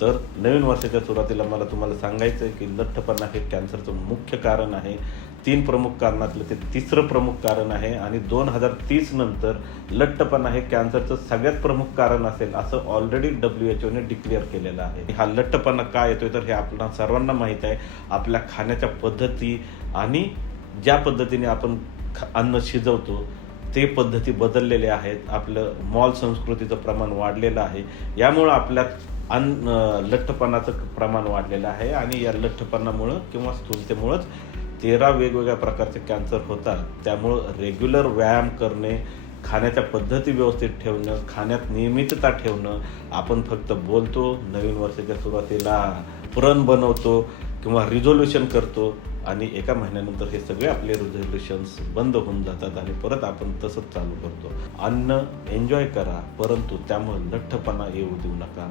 तर नवीन वर्षाच्या सुरुवातीला मला तुम्हाला सांगायचं आहे की लठ्ठपणा हे कॅन्सरचं मुख्य कारण आहे. तीन प्रमुख कारणातलं ते तिसरं प्रमुख कारण आहे आणि दोन हजार तीस नंतर लठ्ठपणा हे कॅन्सरचं सगळ्यात प्रमुख कारण असेल असं ऑलरेडी डब्ल्यू एच ओने डिक्लेअर केलेलं आहे. हा लठ्ठपणा का येतोय तर हे आपल्या सर्वांना माहीत आहे. आपल्या खाण्याच्या पद्धती आणि ज्या पद्धतीने आपण ख- अन्न शिजवतो ते पद्धती बदललेल्या आहेत. आपलं मॉल संस्कृतीचं प्रमाण वाढलेलं आहे. यामुळं आपल्या अन्न लठ्ठपणाचं प्रमाण वाढलेलं आहे आणि या लठ्ठपणामुळं किंवा स्थूलतेमुळंच तेरा वेगवेगळ्या प्रकारचे कॅन्सर होतात. त्यामुळं रेग्युलर व्यायाम करणे खाण्याच्या पद्धती व्यवस्थित ठेवणं खाण्यात नियमितता ठेवणं आपण फक्त बोलतो नवीन वर्षाच्या सुरुवातीला पुरण बनवतो किंवा रिझोल्युशन करतो आणि एका महिन्यानंतर हे सगळे आपले रिझोल्युशन्स बंद होऊन जातात आणि परत आपण तसंच चालू करतो. अन्न एन्जॉय करा परंतु त्यामुळे लठ्ठपणा येऊ देऊ नका.